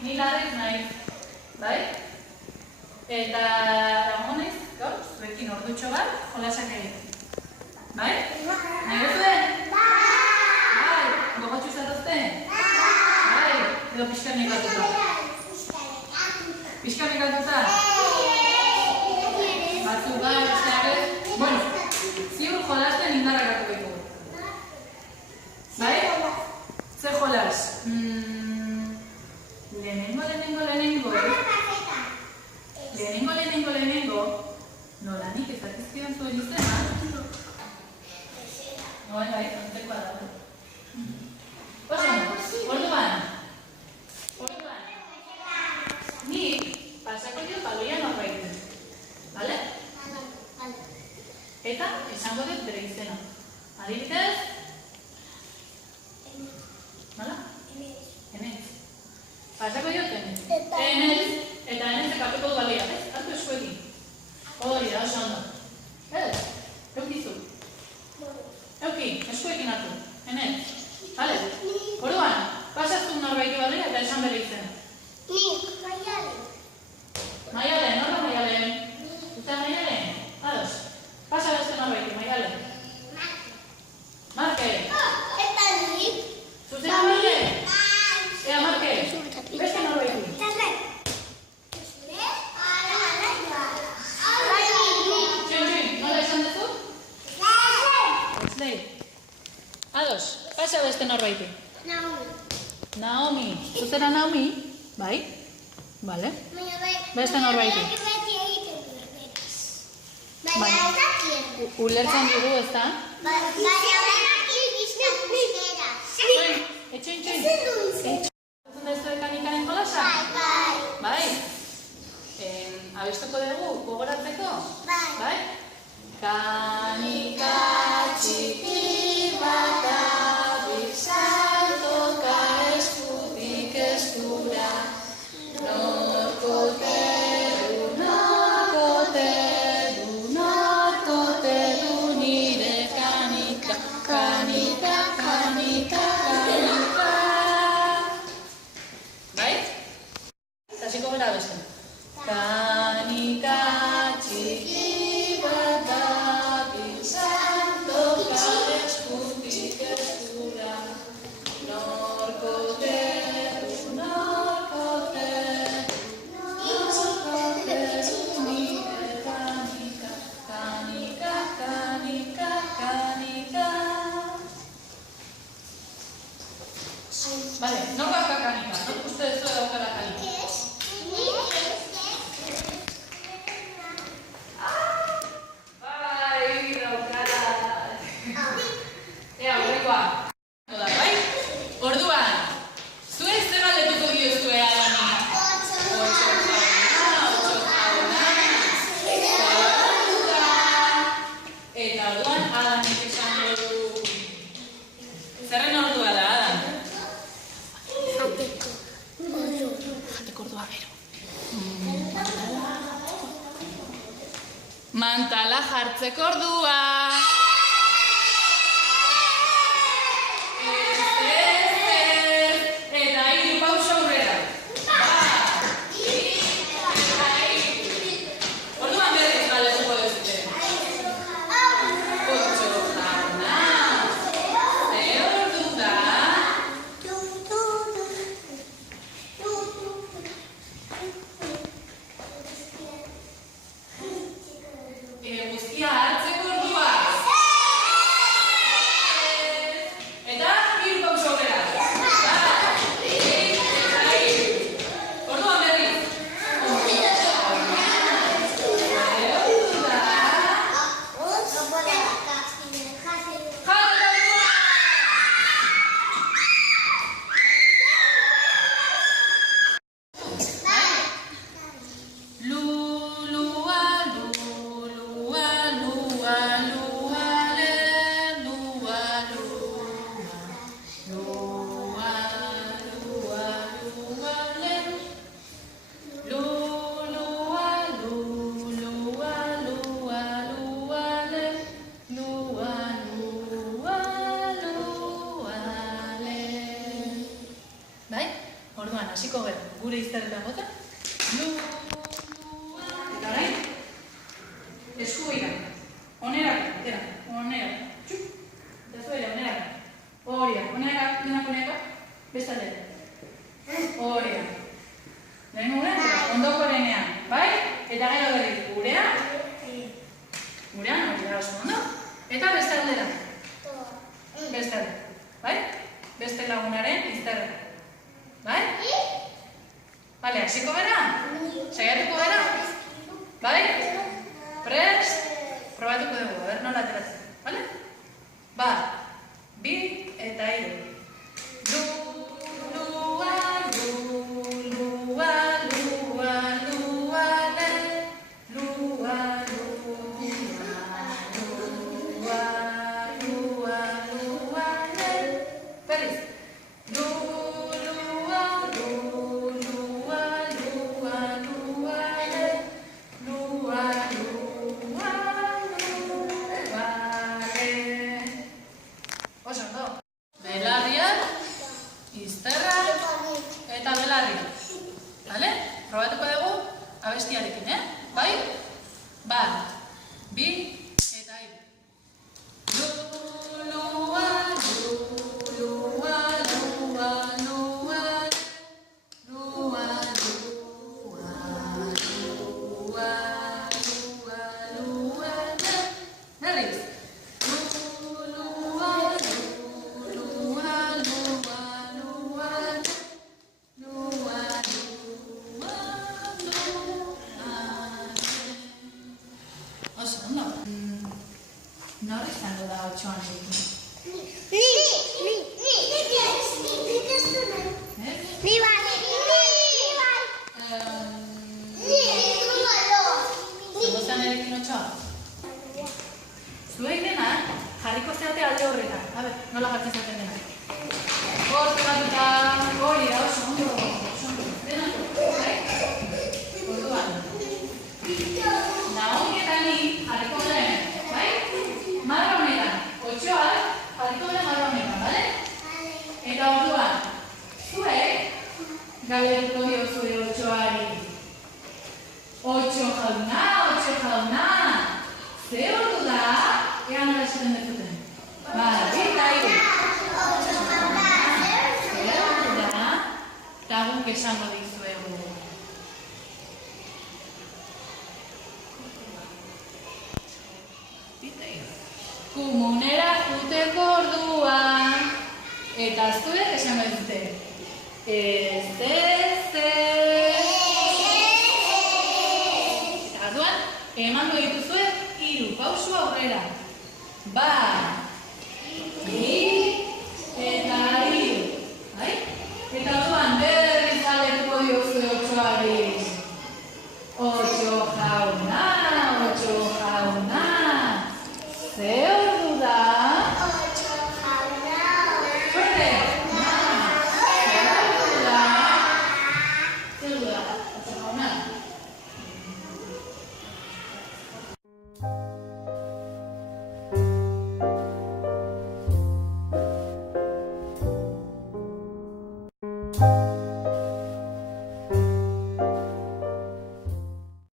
Ni larrez nahi, bai? Eta egonez, gaur, zuekin ordutxo bat, jolasak egin. Bai? Nahi duzuen? Bai! Gogotxu zatozten? Bai! Edo pixka nekatuta? Pixka nekatuta? Batzuk bai, besteak ez? Bueno, ziur jolasten indarrak hartu behiko. Bai? Ze jolas? Lehenengo, nolanik ez dakizkidan zuen izena? Bai, antekoa da. Orduan, nik pasako dio baloian horreiten. Bale? Eta esango dut bere izena. Adibidez? Nola? Enez. Pasako dio tenez. Enez. Eta enez ekapeko du balia, ez? Hartu eskuekin. Hori da, oso ondo. Ez? Eukizu? Euki, eskuekin hartu. Enez. Bale? Orduan, pasaztu norbaiti balia eta esan bere izena. Nik, Maialen. Maialen, norra Maialen? Zuzen Maialen? Ados. Pasa beste norbaiti, Maialen. Marke. Eta nik? Zuzen Maialen? Ea, Marke. Beste norbaiti. Ados, pasa beste norbaiti. Naomi. Zuzera Naomi? Bai? Bale. Beste norbaiti. Baina ez dakien. Ulertzen dugu, ez da? Baina dakien biztan guztera. Etxoin. Zuzun da ez du ekanikaren kolasa? Bai. Abestuko dugu, gogoratzeko? Bai. Kanika txiki bat abil saltoka eskutik eskura. Norkote du nire kanika. Kanika. Bai? Zasiko gara beste. Kanika txiki bat abil saltoka eskutik eskura. Norkote du nire kanika. Kanika. Vale, no baka kanika, no? Uste ez dugu daukala kanika. Orduan, zuek zer galdetuko diozue Adani? Otso jauna. Eta orduan Adanik esango du. Zerren ordua da, Adan? Jateko ordua gero. Mantala jartzeko ordua. Guztia hartzeko ordua. Lulua, hasiko gara, gure izterretan bota. Eta orain, esku gira. Onerako, atera, onerako. Txup, eta zuela, onerako. Hori da, onerako, denak onerako, bestalde. Hori da. Lehen gurean, ondoko lehenean, bai? Eta gero berri, gurean, hori da oso ondo. Eta bestalde da. Bestalde, bai? Beste lagunaren izterretan. Bai? Bale, hasiko gara? Saiatuko gara? Bai? Prest? Probatuko dugu, nola ateratzen. Bale? Bat, bi eta hiru. Lua, lua, lua, lua, le. Lua, lua, lua, lua, lua, le. Berriz. Eta belarri. Bale? Probatuko dugu abestiarekin, Bai? Bat, bi, eta hiru. Lua, lua, lua, lua, lua, lua, lua, lua, lua, berriz. Nor izango da otxoan egin? Ni bai. Zagozan erekin otxoa? Zuek dena, jarriko zeate alde horretan. A ber, nola jartzen zaten dena? Hortu batuta, hori da, oso ondo. Dena, bai? Orduan. Naomi eta ni jarriko dena, bai? Marra honetan, otxoa, jarriko dena marra honetan, bale? Eta orduan, zuek, galdetuko dio zure otxoari. Otxo jauna, ze ordu da? Ea nola esaten dezuten. Bale, eta hiru. Ze ordu da? Eta guk esango dizuegu. Komunera juteko orduan. Eta zuek esango dizute. Ez. Eta orduan, emango dituzue 3 pausu aurrera. Bat, bi,